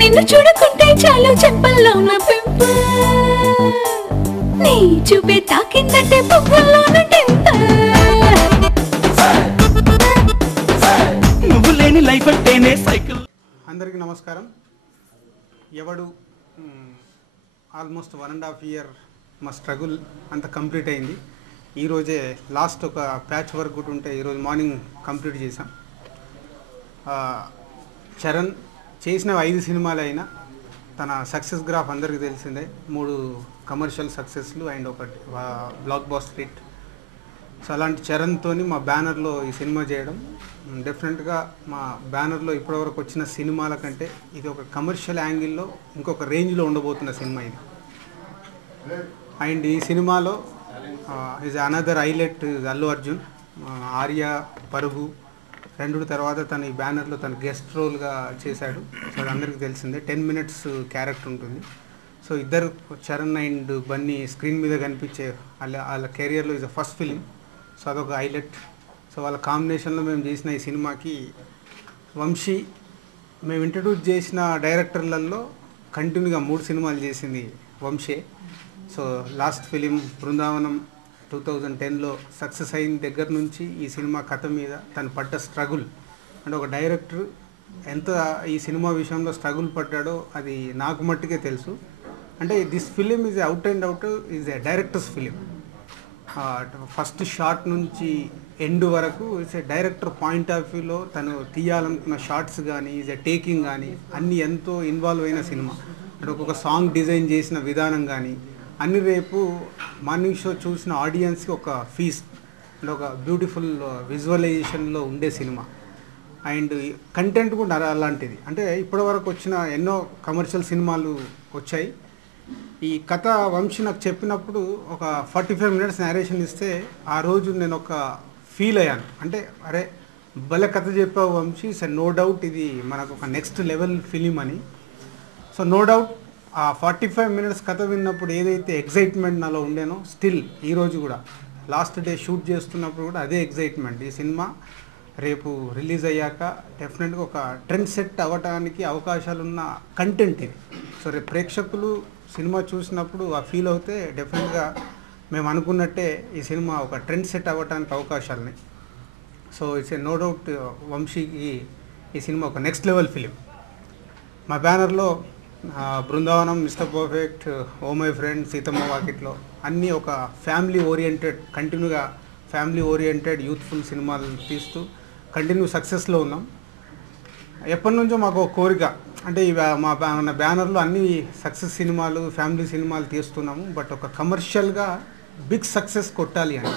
నిన్ను చూడకుంటే చాలు చెప్పల్లో నా పెంప నీ చూపే తాకిందంటే పువ్వుల్లో నా టెంప నువ్వు లేని లైఫ్ అంటేనే సైకిల్. అందరికీ నమస్కారం. ఎవడు ఆల్మోస్ట్ 1.5 year మా స్ట్రగుల్ అంత కంప్లీట్ అయింది. ఈరోజే లాస్ట్ ఒక ప్యాచ్ వర్క్ కూడా ఉంటే ఈరోజు మార్నింగ్ కంప్లీట్ చేసాం. చరణ్ చేసిన 5 సినిమాలు అయినా తన సక్సెస్ గ్రాఫ్ అందరికీ తెలిసిందే. 3 కమర్షియల్ సక్సెస్లు అండ్ ఒకటి బ్లాక్ బాస్టర్ హిట్. సో అలాంటి చరణ్తో మా బ్యానర్లో ఈ సినిమా చేయడం డెఫినెట్గా మా బ్యానర్లో ఇప్పటివరకు వచ్చిన సినిమాల కంటే ఇది ఒక కమర్షియల్ యాంగిల్లో ఇంకొక రేంజ్లో ఉండబోతున్న సినిమా ఇది. అండ్ ఈ సినిమాలో is another highlight Allu Arjun. Arya పరుగు రెండు తర్వాత తను ఈ బ్యానర్లో తను గెస్ట్ రోల్గా చేశాడు. సో అది అందరికీ తెలిసిందే. 10 minutes క్యారెక్టర్ ఉంటుంది. సో ఇద్దరు చరణ్ అండ్ బన్నీ స్క్రీన్ మీద కనిపించే వాళ్ళ కెరియర్లో ఇది ఫస్ట్ ఫిలిం. సో అదొక హైలైట్. సో వాళ్ళ కాంబినేషన్లో మేము చేసిన ఈ సినిమాకి వంశీ మేము ఇంట్రడ్యూస్ చేసిన డైరెక్టర్లలో కంటిన్యూగా 3 సినిమాలు చేసింది Vamsi. So last film Brindavanam 2010లో సక్సెస్ అయిన దగ్గర నుంచి ఈ సినిమా కథ మీద తను పడ్డ స్ట్రగుల్ అంటే ఒక డైరెక్టర్ ఎంత ఈ సినిమా విషయంలో స్ట్రగుల్ పడ్డాడో అది నాకు మట్టుకే తెలుసు. అంటే this film is out and out is a directors film. First shot నుంచి ఎండ్ వరకు it's a director point of వ్యూలో తను తీయాలనుకున్న షార్ట్స్ కానీ ఈజ్ ఏ టేకింగ్ కానీ అన్నీ ఎంతో ఇన్వాల్వ్ అయిన సినిమా. అంటే ఒక్కొక్క సాంగ్ డిజైన్ చేసిన విధానం కానీ అన్ని రేపు మార్నింగ్ షో చూసిన ఆడియన్స్కి ఒక ఫీస్ట్ అంటే ఒక బ్యూటిఫుల్ విజువలైజేషన్లో ఉండే సినిమా. అండ్ కంటెంట్ కూడా అలాంటిది. అంటే ఇప్పటివరకు వచ్చిన ఎన్నో కమర్షియల్ సినిమాలు వచ్చాయి. ఈ కథ వంశీ నాకు చెప్పినప్పుడు ఒక 45 minutes నేరేషన్ ఇస్తే ఆ రోజు నేను ఒక ఫీల్ అయ్యాను. అంటే అరే భలే కథ చెప్పావు వంశీ, సార్ నో డౌట్ ఇది మనకు ఒక నెక్స్ట్ లెవెల్ ఫిలిం అని. సో నో డౌట్ ఆ 45 minutes కథ విన్నప్పుడు ఏదైతే ఎగ్జైట్మెంట్ నాలో ఉండేనో స్టిల్ ఈరోజు కూడా లాస్ట్ డే షూట్ చేస్తున్నప్పుడు కూడా అదే ఎగ్జైట్మెంట్. ఈ సినిమా రేపు రిలీజ్ అయ్యాక డెఫినెట్గా ఒక ట్రెండ్ సెట్ అవ్వడానికి అవకాశాలు ఉన్న కంటెంట్ ఇది. సో రేపు ప్రేక్షకులు సినిమా చూసినప్పుడు ఆ ఫీల్ అవుతే డెఫినెట్గా మేము అనుకున్నట్టే ఈ సినిమా ఒక ట్రెండ్ సెట్ అవ్వడానికి అవకాశాలని. So it's a no doubt వంశీకి ఈ సినిమా ఒక నెక్స్ట్ లెవెల్ ఫిలిం. మా బ్యానర్లో Brindavanam, Mister Perfect, oh my friend, Seethamma Vakitlo అన్నీ ఒక ఫ్యామిలీ ఓరియంటెడ్ కంటిన్యూగా ఫ్యామిలీ ఓరియంటెడ్ యూత్ఫుల్ సినిమాలు తీస్తూ కంటిన్యూ సక్సెస్లో ఉన్నాం. ఎప్పటి నుంచో మాకు ఒక కోరిక అంటే మా బ్యానర్లో అన్ని సక్సెస్ సినిమాలు ఫ్యామిలీ సినిమాలు తీస్తున్నాము, బట్ ఒక కమర్షియల్గా బిగ్ సక్సెస్ కొట్టాలి అని.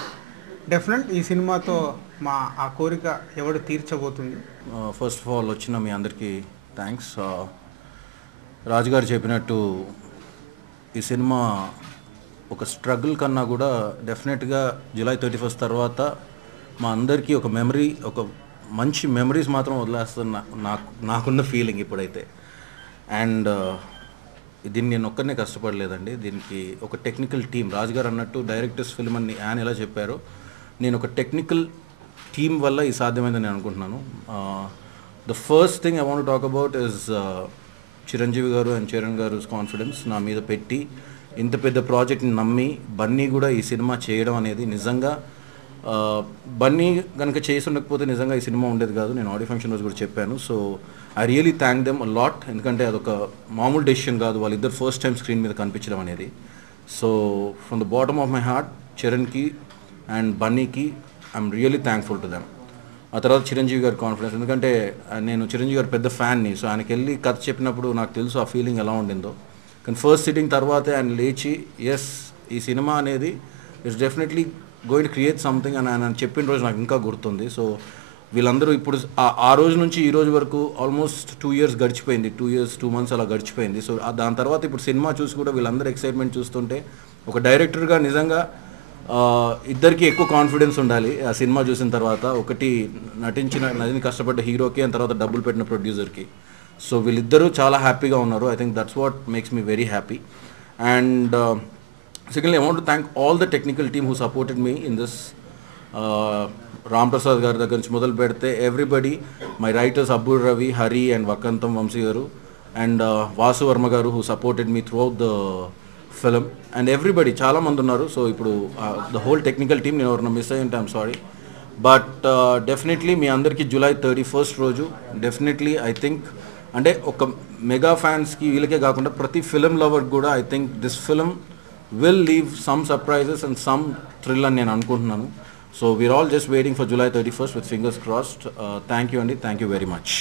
డెఫినెట్ ఈ సినిమాతో మా ఆ కోరిక ఎవడు తీర్చబోతుంది. ఫస్ట్ ఆఫ్ ఆల్ వచ్చిన మీ అందరికీ థ్యాంక్స్. రాజుగారు చెప్పినట్టు ఈ సినిమా ఒక స్ట్రగుల్ కన్నా కూడా డెఫినెట్గా July 31st తర్వాత మా అందరికీ ఒక మెమరీ, ఒక మంచి మెమరీస్ మాత్రం వదిలేస్తున్న నాకున్న ఫీలింగ్ ఇప్పుడైతే. అండ్ దీన్ని నేను ఒక్కనే కష్టపడలేదండి. దీనికి ఒక టెక్నికల్ టీం, రాజుగారు అన్నట్టు డైరెక్టర్స్ ఫిల్మ్ అని ఆయన ఎలా చెప్పారో నేను ఒక టెక్నికల్ టీం వల్ల ఇది సాధ్యమైందని నేను అనుకుంటున్నాను. The first thing I want talk about is Chiranjeevi గారు అండ్ చరణ్ గారు కాన్ఫిడెన్స్ నా మీద పెట్టి ఇంత పెద్ద ప్రాజెక్ట్ని నమ్మి బన్నీ కూడా ఈ సినిమా చేయడం అనేది నిజంగా బన్నీ కనుక చేసి ఉండకపోతే నిజంగా ఈ సినిమా ఉండేది కాదు. నేను ఆడియో ఫంక్షన్ రోజు కూడా చెప్పాను. So I really thank them a lot. ఎందుకంటే అదొక మామూలు డెసిషన్ కాదు వాళ్ళిద్దరు ఫస్ట్ టైం స్క్రీన్ మీద కనిపించడం అనేది. So from the bottom of my heart చరణ్కి అండ్ బన్నీకి I'm really thankful to them. ఆ తర్వాత చిరంజీవి గారి కాన్ఫిడెన్స్, ఎందుకంటే నేను చిరంజీవి గారి పెద్ద ఫ్యాన్ని. సో ఆయనకి వెళ్ళి కథ చెప్పినప్పుడు నాకు తెలుసు ఆ ఫీలింగ్ ఎలా ఉండిందో. కానీ ఫస్ట్ సిట్టింగ్ తర్వాతే ఆయన లేచి ఎస్ ఈ సినిమా అనేది it's definitely going to create something అని ఆయన చెప్పిన రోజు నాకు ఇంకా గుర్తుంది. సో వీళ్ళందరూ ఇప్పుడు ఆ రోజు నుంచి ఈ రోజు వరకు ఆల్మోస్ట్ 2 years గడిచిపోయింది. 2 years 2 months అలా గడిచిపోయింది. సో దాని తర్వాత ఇప్పుడు సినిమా చూసి కూడా వీళ్ళందరూ ఎక్సైట్మెంట్ చూస్తుంటే ఒక డైరెక్టర్గా నిజంగా ఇద్దరికి ఎక్కువ కాన్ఫిడెన్స్ ఉండాలి. ఆ సినిమా చూసిన తర్వాత ఒకటి నటించిన కష్టపడ్డ హీరోకి అండ్ తర్వాత డబ్బులు పెట్టిన ప్రొడ్యూసర్కి. సో వీళ్ళిద్దరూ చాలా హ్యాపీగా ఉన్నారు. I think that's what makes me very happy. And secondly I want to thank all the technical team who supported me in this. Ram Prasad garu దగ్గర నుంచి మొదలు పెడితే everybody, my writers Abburi Ravi, Hari and Vakkantham Vamsi garu, and Vasu Varma garu who supported me throughout the film and everybody చాలామంది ఉన్నారు. So ఇప్పుడు the whole technical team నేను ఎవరైనా miss అయ్యి ఉంటే ఐమ్ సారీ. బట్ డెఫినెట్లీ మీ అందరికీ July 31st రోజు డెఫినెట్లీ ఐ థింక్ అంటే ఒక మెగా ఫ్యాన్స్కి వీళ్ళకే కాకుండా ప్రతి ఫిలిం లవర్కి కూడా I think this film will leave some surprises and some thrill అని నేను అనుకుంటున్నాను. So we are all just waiting for July 31st with fingers crossed. Thank you అండి, థ్యాంక్ యూ వెరీ మచ్.